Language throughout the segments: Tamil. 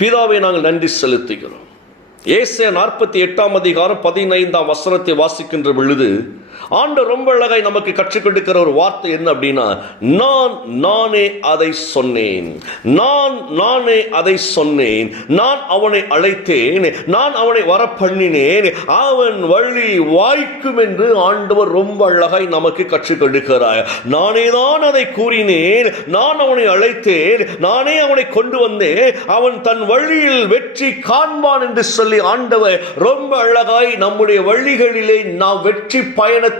பிதாவை நாங்கள் நன்றி செலுத்துகிறோம். ஏசாயா 48:15 வாசிக்கின்ற பொழுது ஆண்டவர் ரொம்ப அழகாய் நமக்கு கற்றுக் கொடுக்கிற ஒரு வார்த்தை என்ன அப்படின்னா, நானே அதை சொன்னேன், நானே அதை சொன்னேன், நான் அவனை அழைத்தேன், நான் அவனை வர பண்ணினேன், அவன் வழி வாய்க்கும் என்று ஆண்டவர் ரொம்ப அழகாய் நமக்கு கற்றுக் கொடுக்கிறார். நானே தான் அதை கூறினேன், நான் அவனை அழைத்தேன், நானே அவனை கொண்டு வந்தேன், அவன் தன் வழியில் வெற்றி காண்பான் என்று சொல்லி ஆண்டவர் ரொம்ப அழகாய் நம்முடைய வழிகளிலே நாம் வெற்றி பயணத்தை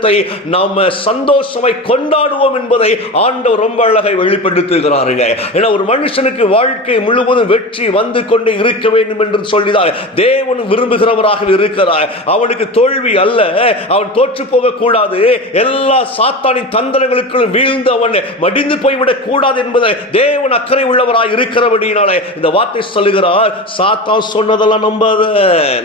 நாம் சந்தோஷமாய் கொண்டாடுவோம் என்பதை ஆண்டவர் ரொம்ப அழகாய் வெளிப்படுத்துகிறார்கள். ஏன்னா ஒரு மனுஷனுக்கு வாழ்க்கை முழுவதும் வெற்றி வந்து கொண்டே இருக்க வேண்டும் என்று சொல்லிதான் தேவன் விரும்புகிறவராக இருக்கிறார். அவனுக்கு தோல்வி அல்ல, அவன் தோற்று போக கூடாது, எல்லா சாத்தானின் தந்திரங்களுக்குள் வீழ்ந்து அவன் மடிந்து போய்விடக் கூடாது என்பதை தேவன் அக்கறை உள்ளவராய் இருக்கிறபடினாலே இந்த வார்த்தை சொல்லுகிறார். சாத்தான் சொன்னதெல்லாம் நம்பாத,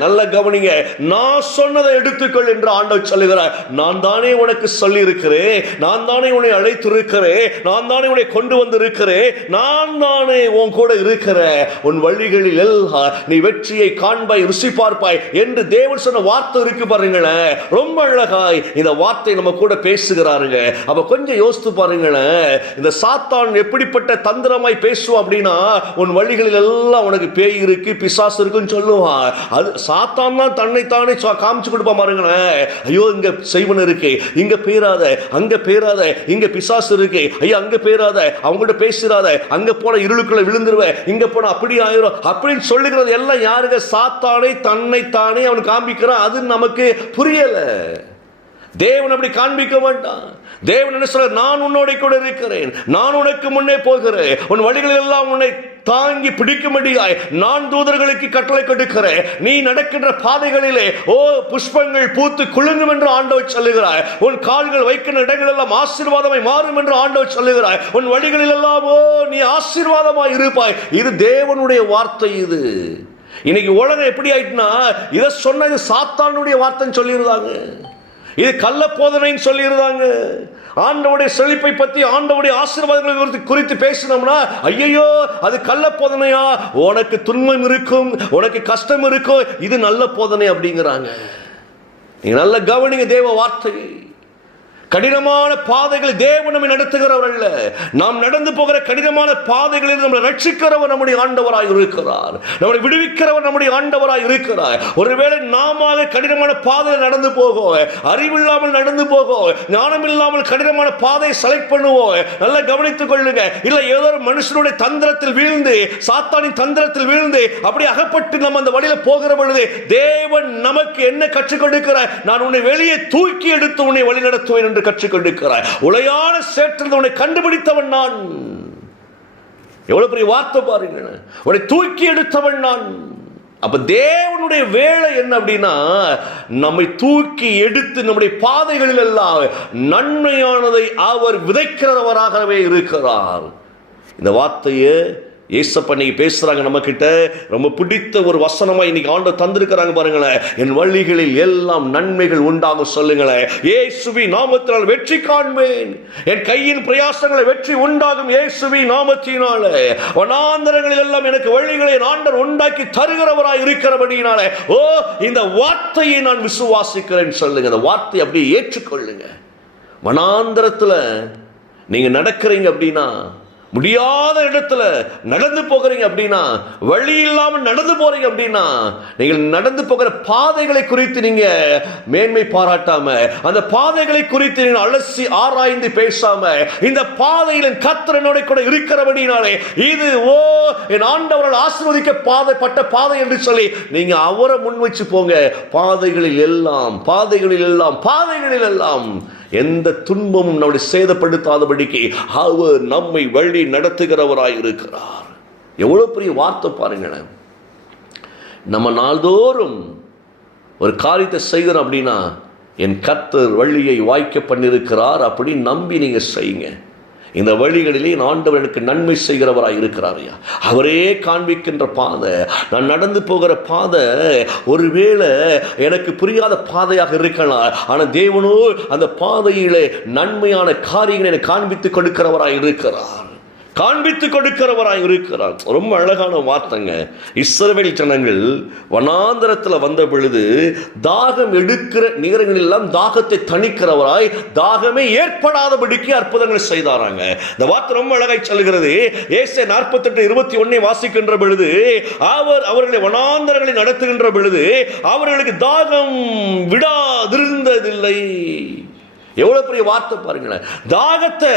நல்ல கவனிங்க, நான் சொன்னதை எடுத்துக்கொள் என்று ஆண்டவர் சொல்லுகிறார். நான் தானே உனக்கு சொல்லி இருக்கிறேன், நான் தானே உன்னை அழைத்திருக்கிறேன், நான் தானே உன்னை கொண்டு வந்திருக்கிறேன், நான் தானே உன் கூட இருக்கிறேன், உன் வழிகளில் எல்லாம் நீ வெற்றியை காண்பாய், ருசி பார்ப்பாய் என்று தேவன் சொன்ன வார்த்தை இருக்கு பாருங்களேன். ரொம்ப அழகாய் இந்த வார்த்தை நம்ம கூட பேசுகிறாருங்க. அப்ப கொஞ்சம் யோசித்து பாருங்களேன், இந்த சாத்தான் எப்படிப்பட்ட தந்திரமாய் பேசுவான் அப்படின்னா, உன் வழிகளில் எல்லாம் உனக்கு பேய் இருக்கு, பிசாசு இருக்குன்னு சொல்லுவான். அது சாத்தான் தான் தன்னைத்தானே காமிச்சு கொடுப்பான் பாருங்களேன். ஐயோ இங்க செய்வன் இருக்கு, இங்க பேராத, அங்க பேராத, இங்க பிசாசு இருக்கு, ஐயா அங்க பேராத, அவங்கள்ட்ட பேசுறாத, அங்க போன இருளுக்குள்ள விழுந்துருவேன், இங்க போன அப்படி ஆயிரும் அப்படின்னு சொல்லுகிறது எல்லாம் யாருங்க? சாத்தானை தன்னைத்தானே அவன் காண்பிக்கிறான். அது நமக்கு புரியல. தேவன் அப்படி காண்பிக்க மாட்டான். தேவன் என்ன சொல்ற? நான் உன்னோட கூட இருக்கிறேன், நான் உனக்கு முன்னே போகிறேன், உன் வழிகளில் எல்லாம் உன்னை தாங்கி பிடிக்கும்படியாய் நான் தூதர்களுக்கு கட்டளை கொடுக்கிறேன், நீ நடக்கின்ற பாதைகளிலே புஷ்பங்கள் பூத்து குலுங்கும் என்று ஆண்டவர் சொல்லுகிறாய், உன் கால்கள் வைக்கின்ற இடங்கள் எல்லாம் ஆசீர்வாதமாய் மாறும் என்று ஆண்டவர் சொல்லுகிறாய், உன் வழிகளில் எல்லாம் நீ ஆசீர்வாதமாய் இருப்பாய். இது தேவனுடைய வார்த்தை. இது இன்னைக்கு உலகம் எப்படி ஆயிட்டுனா, இதை சொன்னது சாத்தானுடைய வார்த்தைன்னு சொல்லியிருந்தாங்க, இது கள்ள போதனைன்னு சொல்லியிருந்தாங்க. ஆண்டவருடைய செழிப்பை பற்றி, ஆண்டவருடைய ஆசீர்வாதங்களை குறித்து பேசினோம்னா, ஐயோ அது கள்ள போதனையா, உனக்கு துன்பம் இருக்கும், உனக்கு கஷ்டம் இருக்கும், இது நல்ல போதனை அப்படிங்கிறாங்க. நீங்க நல்ல கவனிங்க தேவ வார்த்தையை. கடினமான பாதைகளை தேவன் நம்மை நடத்துகிறவர் அல்ல, நாம் நடந்து போகிற கடினமான பாதைகளில் நம்மை ரட்சிக்கிறவர் நம்முடைய ஆண்டவராய் இருக்கிறார், நம்மை விடுவிக்கிறவர் நம்முடைய ஆண்டவராய் இருக்கிறார். ஒருவேளை நாம கடினமான பாதையில் நடந்து போகும், அறிவில்லாமல் நடந்து போகும், ஞானம் இல்லாமல் கடினமான பாதையை செலக்ட் பண்ணுவோம். நல்லா கவனித்துக் கொள்ளுங்க. இல்ல ஏதோ ஒரு மனுஷனுடைய தந்திரத்தில் வீழ்ந்து, சாத்தானின் தந்திரத்தில் வீழ்ந்து அப்படி அகப்பட்டு நம்ம அந்த வழியில போகிற பொழுது தேவன் நமக்கு என்ன கற்றுக் கொடுக்கிறார்? நான் உன்னை வெளியே தூக்கி எடுத்து உன்னை வழி நடத்துவேன் என்று கற்றுக் கொடுக்கிறார். உளையான சேற்றில் உன்னை கண்டுபிடித்தவன் நான். எவ்வளவு பெரிய வார்த்தை பாருங்க, உன்னை தூக்கி எடுத்தவன் நான். அப்ப தேவனுடைய வேலை என்ன அப்படின்னா, நம்மை தூக்கி எடுத்து நம்முடைய பாதைகளில் எல்லாம் நன்மையானதை அவர் விதைக்கிறவராகவே இருக்கிறார். இந்த வார்த்தையை ஏசப்பா இன்னைக்கு பேசுறாங்க நம்ம கிட்ட. ரொம்ப பிடித்த ஒரு வசனமா இன்னைக்கு ஆண்டவர் தந்திருக்கிறாங்க பாருங்களேன். என் வழிகளில் எல்லாம் நன்மைகள் உண்டாகும் சொல்லுங்களேன். இயேசுவின் நாமத்தினால் வெற்றி காண்பேன், என் கையின் பிரயாசங்களை வெற்றி உண்டாகும் இயேசுவின் நாமத்தினாலே. வனாந்தரங்களில் எல்லாம் எனக்கு வழிகளை ஆண்டவர் உண்டாக்கி தருகிறவராய் இருக்கிறபடியினாலே இந்த வார்த்தையை நான் விசுவாசிக்கிறேன் சொல்லுங்க. இந்த வார்த்தையை அப்படியே ஏற்றுக்கொள்ளுங்க. வனாந்தரத்துல நீங்க நடக்கிறீங்க அப்படின்னா, முடியாத இடத்துல நடந்து போகிறீங்க அப்படின்னா, வழி இல்லாமல் நடந்து போறீங்க அப்படின்னா, நீங்கள் நடந்து போகிற பாதைகளை குறித்து நீங்க மேன்மை பாராட்டாம, அந்த பாதைகளை குறித்து நீங்கள் அலசி ஆராய்ந்து பேசாம, இந்த பாதையில் கர்த்தர் என்னோட கூட இருக்கிறபடினாலே இது என் ஆண்டவரால் ஆசீர்வதிக்கப்பட்ட பாதை என்று சொல்லி நீங்க அவரை முன் வச்சு போங்க. பாதைகளில் எல்லாம் எந்த துன்பமும் நம்மை சேதப்படுத்தாதபடிக்கு அவர் நம்மை வழி நடத்துகிறவராய் இருக்கிறார். எவ்வளவு பெரிய வார்த்தை பாருங்களேன். நம்ம நாள்தோறும் ஒரு காரியத்தை செய்கிறோம் அப்படின்னா, என் கர்த்தர் வழியை வாய்க்க பண்ணியிருக்கிறார் அப்படி நம்பி நீங்க செய்யுங்க. இந்த வழிகளிலே ஆண்டவர் எனக்கு நன்மை செய்கிறவராய் இருக்கிறார். அவரே காண்பிக்கின்ற பாதை, நான் நடந்து போகிற பாதை ஒருவேளை எனக்கு புரியாத பாதையாக இருக்கலாம், ஆனால் தேவனோ அந்த பாதையிலே நன்மையான காரியங்களை எனக்கு காண்பித்துக் கொடுக்கிறவராய் இருக்கிறார். காண்பித்து கொடுக்கிறவராய் இருக்கிறார். ரொம்ப அழகான வார்த்தைங்க. இஸ்ரவேல் ஜனங்கள் வனாந்தரத்தில் வந்த பொழுது தாகம் எடுக்கிற நேரங்களெல்லாம் தாகத்தை தணிக்கிறவராய், தாகமே ஏற்படாதபடிக்கு அற்புதங்கள் செய்தாராங்க. இந்த வார்த்தை ரொம்ப அழகாய் சொல்கிறது. ஏசாயா 48:21 வாசிக்கின்ற பொழுது, அவர்களை வனாந்தரங்களை நடத்துகின்ற பொழுது அவர்களுக்கு தாகம் விடாதிருந்ததில்லை. எவ்வளவு பெரிய வார்த்தை பாருங்களேன். தாகத்தை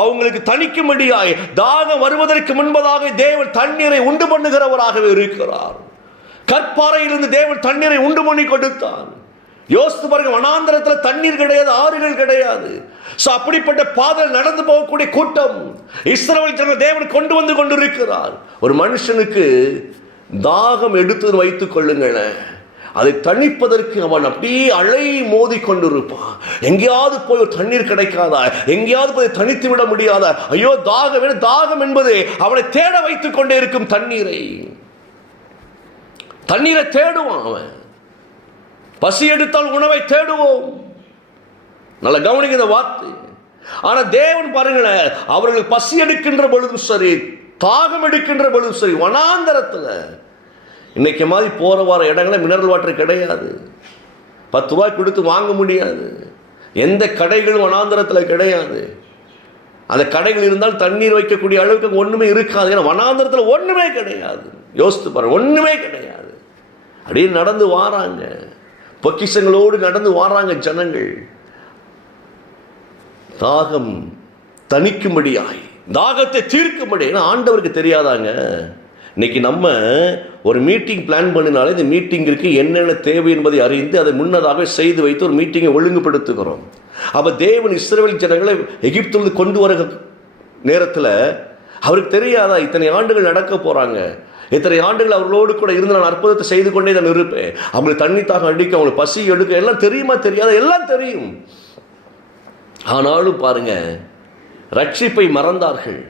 அவங்களுக்கு தணிக்கும்படியாய், தாகம் வருவதற்கு முன்பதாக தேவன் தண்ணீரை உண்டு பண்ணுகிறவராகவே இருக்கிறார். கற்பாறையிலிருந்து தேவன் தண்ணீரை உண்டு பண்ணி கொடுத்தார். யோசித்து பாருங்க, வனாந்தரத்தில் தண்ணீர் கிடையாது, ஆறுகள் கிடையாது. அப்படிப்பட்ட பாதையில் நடந்து போகக்கூடிய கூட்டம் இஸ்ரவேல் ஜனங்கள் தேவன் கொண்டு வந்து கொண்டிருக்கிறார். ஒரு மனுஷனுக்கு தாகம் எடுத்து வைத்துக் கொள்ளுங்களேன், அதை தணிப்பதற்கு அவன் அப்படியே அலை மோதி கொண்டிருப்பான். எங்கேயாவது போய் ஒரு தண்ணீர் கிடைக்காதா, எங்கேயாவது போய் தணித்து விட முடியாதா, ஐயோ தாகம் என்பது அவனை தேட வைத்துக் கொண்டே இருக்கும். தண்ணீரை தேடுவான் அவன். பசி எடுத்தால் உணவை தேடுவோம். நல்ல கவனிக்க இந்த வார்த்தை. ஆனா தேவன் பாருங்களேன், அவர்கள் பசி எடுக்கின்ற பொழுதும் சரி, தாகம் எடுக்கின்ற பொழுதும் சரி, வனாந்தரத்துல இன்னைக்கு மாதிரி போற வர இடங்களில் மினரல் வாட்டர் கிடையாது. 10 ரூபாய் கொடுத்து வாங்க முடியாது. எந்த கடைகளும் வனாந்தரத்தில் கிடையாது. அந்த கடைகள் இருந்தால் தண்ணீர் வைக்கக்கூடிய அளவுக்கு ஒண்ணுமே இருக்காது. ஏன்னா வனாந்தரத்தில் ஒண்ணுமே கிடையாது. யோசித்து பாருங்க, ஒண்ணுமே கிடையாது. அப்படியே நடந்து வாராங்க, பொக்கிஷங்களோடு நடந்து வாராங்க ஜனங்கள். தாகம் தணிக்கும்படியாய், தாகத்தை தீர்க்கும்படியாக. ஆண்டவருக்கு தெரியாதாங்க, இன்னைக்கு நம்ம ஒரு மீட்டிங் பிளான் பண்ணினாலே இந்த மீட்டிங்கிற்கு என்னென்ன தேவை என்பதை அறிந்து அதை முன்னதாக செய்து வைத்து ஒரு மீட்டிங்கை ஒழுங்குபடுத்துகிறோம். அப்போ தேவன் இஸ்ரவேல் ஜனங்களை எகிப்திலிருந்து கொண்டு வர நேரத்தில் அவருக்கு தெரியாதா இத்தனை ஆண்டுகள் நடக்க போகிறாங்க, இத்தனை ஆண்டுகள் அவர்களோடு கூட இருந்து நான் அற்புதத்தை செய்து கொண்டே தான் இருப்பேன், அவங்களுக்கு தண்ணி தாகம் அடிக்க, அவங்களுக்கு பசி எடுக்க, எல்லாம் தெரியுமா தெரியாத, எல்லாம் தெரியும். ஆனாலும் பாருங்க, ரட்சிப்பை மறந்தார்கள்.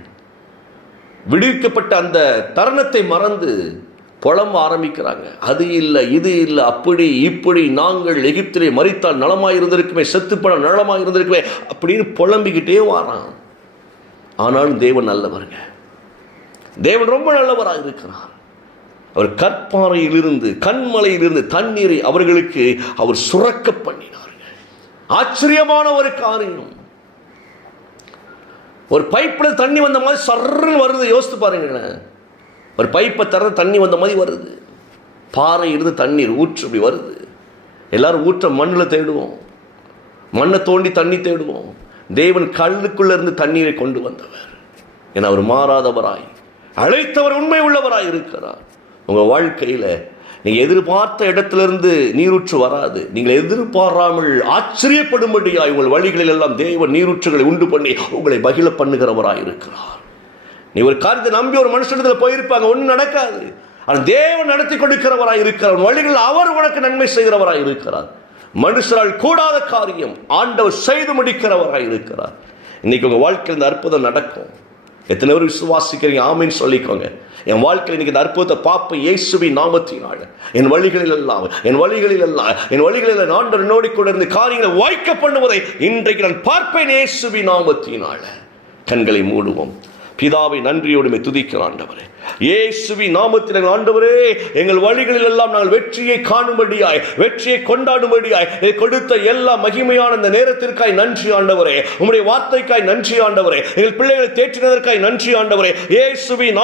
விடுவிக்கப்பட்ட அந்த தருணத்தை மறந்து புலம்ப ஆரம்பிக்கிறாங்க. அது இல்லை, இது இல்லை, அப்படி இப்படி, நாங்கள் எகிப்திலே மரித்தால் நலமாய் இருந்திருக்குமே, செத்துப்பட நலமாய் இருந்திருக்குமே அப்படின்னு புலம்பிக்கிட்டே வாரான். ஆனாலும் தேவன் நல்லவருங்க. தேவன் ரொம்ப நல்லவராக இருக்கிறார். அவர் கற்பாறையிலிருந்து, கண்மலையிலிருந்து தண்ணீரை அவர்களுக்கு அவர் சுரக்க பண்ணினார்கள். ஆச்சரியமான ஒரு காரியம். ஒரு பைப்பில் தண்ணி வந்த மாதிரி சர்ன்னு வருது. யோசித்து பாருங்களேன், ஒரு பைப்பை திறந்து தண்ணி வந்த மாதிரி வருது. பாறை இருந்து தண்ணீர் ஊற்று அப்படி வருது. எல்லாரும் ஊற்ற மண்ணில் தேடுவோம், மண்ணை தோண்டி தண்ணி தேடுவோம். தேவன் கல்லுக்குள்ள இருந்து தண்ணீரை கொண்டு வந்தவர். என அவர் மாறாதவராய், அழைத்தவர் உண்மை உள்ளவராய் இருக்கிறார். உங்கள் வாழ்க்கையில் நீங்கள் எதிர்பார்த்த இடத்திலிருந்து நீரூற்று வராது. நீங்கள் எதிர்பாராமல் ஆச்சரியப்படும்படியாய் உங்கள் வழிகளில் எல்லாம் தேவன் நீரூற்றுகளை உண்டு பண்ணி உங்களை மகிழ பண்ணுகிறவராய் இருக்கிறார். நீ ஒரு காரியத்தை நம்பி ஒரு மனுஷனிடத்தில் போயிருப்பாங்க, ஒன்றும் நடக்காது. ஆனால் தேவன் நடத்தி கொடுக்கிறவராய் இருக்கிறார். வழிகளில் அவர் உனக்கு நன்மை செய்கிறவராய் இருக்கிறார். மனுஷரால் கூடாத காரியம் ஆண்டவர் செய்து முடிக்கிறவராய் இருக்கிறார். இன்னைக்கு உங்கள் வாழ்க்கையில் இந்த அற்புதம் நடக்கும். எத்தனை பேர் விசுவாசிக்கிறீங்க? ஆமீன் சொல்லிக்கோங்க. என் வாழ்க்கையில் இன்னைக்கு இந்த அற்புதத்தை பார்ப்ப இயேசுவின் நாமத்தினால என் வழிகளில் எல்லாம் ஆண்டவர் என்னோடு கூட இருந்து காரியங்களை வாய்க்க பண்ணுவதை இன்றைக்கு நான் பார்ப்பேன் இயேசுவின் நாமத்தினால. கண்களை மூடுவோம். பிதாவை நன்றியோடுமே துதிக்கிற ஆண்டவரே, இயேசுவின் நாமத்தில் ஆண்டவரே, எங்கள் வழிகளில் எல்லாம் நாங்கள் வெற்றியை காணும்படியாய், வெற்றியை கொண்டாடும்படியாய் கொடுத்த எல்லா மகிமையான இந்த நேரத்திற்காய் நன்றி ஆண்டவரே. உம்முடைய வார்த்தைக்காய் நன்றி ஆண்டவரே. எங்கள் பிள்ளைகளை தேற்றினதற்காய் நன்றி ஆண்டவரே. இயேசுவின்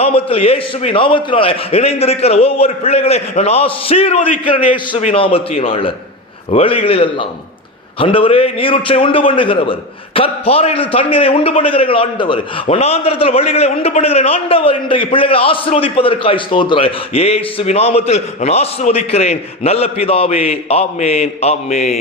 நாமத்தினால இணைந்திருக்கிற ஒவ்வொரு பிள்ளைகளை நான் ஆசீர்வதிக்கிறேன் இயேசுவின் நாமத்தினால. வழிகளில் எல்லாம் ஆண்டவரே நீரூற்றை உண்டு பண்ணுகிறவர், கற்பாறையில் தண்ணீரை உண்டு பண்ணுகிறீர்கள் ஆண்டவர், வனாந்தரத்தில் வழிகளை உண்டு பண்ணுகிறேன் ஆண்டவர். இன்றைக்கு பிள்ளைகளை ஆசீர்வதிப்பதற்காய் ஸ்தோத்திரம். இயேசுவின் நாமத்தில் நான் ஆசீர்வதிக்கிறேன் நல்ல பிதாவே. ஆமென், ஆமென்.